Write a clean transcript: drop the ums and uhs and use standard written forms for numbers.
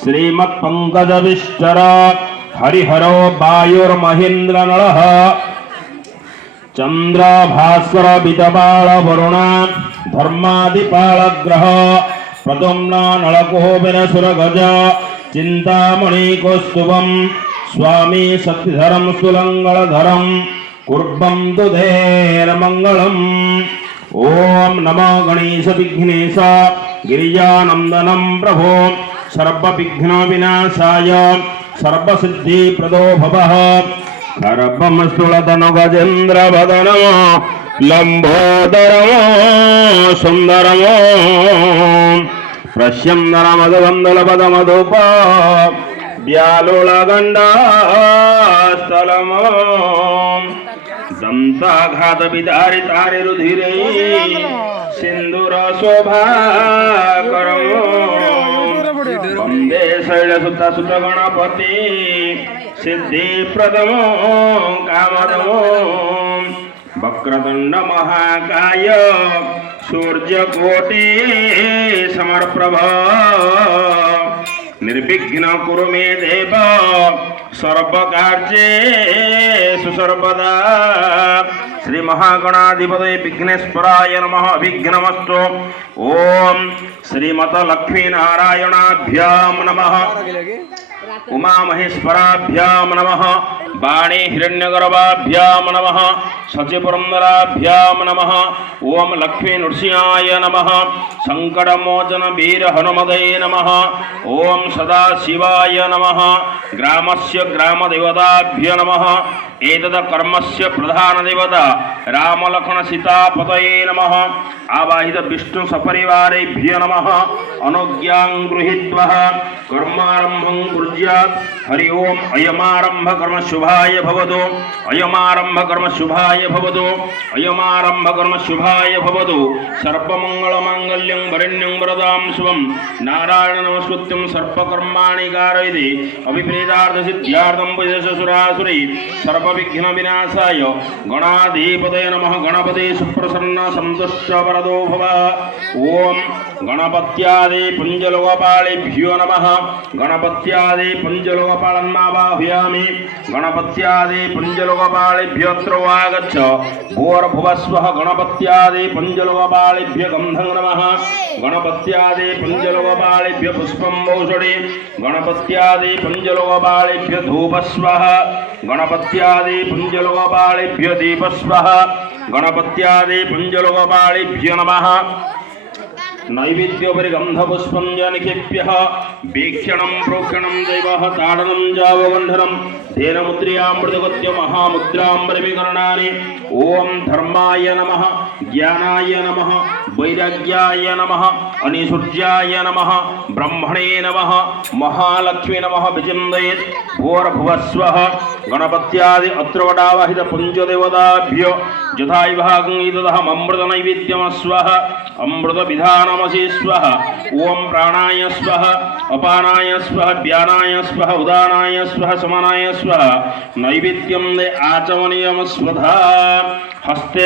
श्रीमत्पङ्कजविष्टर हरिहरो वायुर्महेन्द्रनलः चंद्र भास्कर बितबाल वरुण धर्मादिपालग्रह प्रदुम्न नलकुबेर सुरगज चिंतामणि कौस्तुभं स्वामी शक्तिधरं सुलंगलधरं कुर्वन्तु धैर्यमङ्गलम्। ओम नमो गणेश विघ्नेश गिरिजानंदनं प्रभो सर्वविघ्न विनाशाय सर्वसिद्धिप्रदो भवः। खरबम स्थूलतनु गजेन्द्र वदनमो लंबोदरमो सुंदरमो प्रश्यंदरमदवंदलपदमधुप व्यालुलगंडास्थलमो दंताघात विदारितारिरुधिरे सिंदूर शोभा करमो वंदे शैलसुत सुत गणपति सिद्धि प्रदमो कामदमो वक्रतुंड महाकाय सूर्यकोटि समप्रभ निर्विघ्न कुरु मे देव सर्वकार्येषु सर्वदा। श्री महागणाधिपतये विघ्नेश्वराय नमः। विघ्नमस्तु। ओम श्रीमत लक्ष्मी नारायणाभ्याम नमः। उमा महेश्वराभ्याम नमः। वाणी हिरण्यगर्भाभ्याम नमः। सचिपुरंदराभ्याम नमः। ओम लक्ष्मी नृसिंहाय नमः। संकटमोचन वीर हनुमते नमः। ओम सदाशिवाय नमः। ग्रामस्य ग्रामदेवताभ्य नमः। एतद कर्मस्य प्रधान देवता रामलखन सीतापतये नमः। आवाहित विष्णु सपरिवारेभ्य नमः। अनुज्ञां गृहीत्वा कर्मारम्भं कुर्यात्। हरि ओम अयमारंभ कर्म शुभाय भवतु। अयमारंभ कर्म शुभाय भवतु। अयमारंभ कर्म शुभाय भवतु। सर्वमंगल मांगल्यं वरेण्यं वरदां शुभं नारायण नमस्कृत्यं सर्वकर्माणि कारयति अभिप्रेतार्थ सिद्ध्यार्थं वैदेशसुरासुरै सर्वविघ्न विनाशाय गणाधिपतये नमः। गणपते सुप्रसन्न संतुष्ट वरदो भव। ओम गणपत्यादि पंचलोकपालेभ्यो नमः। गणपत्यादि पंचलोकपालन्नावाहयामि। गणपत्यादि पंचलोकपालेभ्यत्र आगच्छ। भूर्भुवस्वः गणपत्यादि पंचलोकपालेभ्य गन्धं नमः। गणपत्यादि पंचलोकपालेभ्य पुष्पं वौषधि। गणपत्यादि पंचलोकपालेभ्य धूपस्वः। गणपत्यादि पंचलोकपालेभ्य दीपस्वः। गणपत्यादि पंचलोकपालेभ्य नमः। नैवेद्योपरि गंधपुष्पं जनिकेभ्यः वीक्षणं प्रोक्षणं दैवः ताडनं जावगन्धनं तेन मुद्रयामृतगत्य महामुद्रां परिविकरणानि। ओम धर्माय नमः। ज्ञानाय नमः। वैराग्याय नमः। अनिसूर्याय नमः। ब्रह्मणे नमः। महालक्ष्मी नमः। विचिन्तयेत् भूर्भुवस्वः गणपत्यादि अत्रवटावाहित पंचदेवताभ्यो यथा विभागं तदहम् अमृत नैवेद्यमस्वः। अमृत विधानमसि स्वः। ओम प्राणाय स्वः। अपानाय स्वः। व्यानाय स्वः। उदानाय स्वः। समानाय स्वः। नैवेद्यं दे आचमनीयं स्वधा हस्ते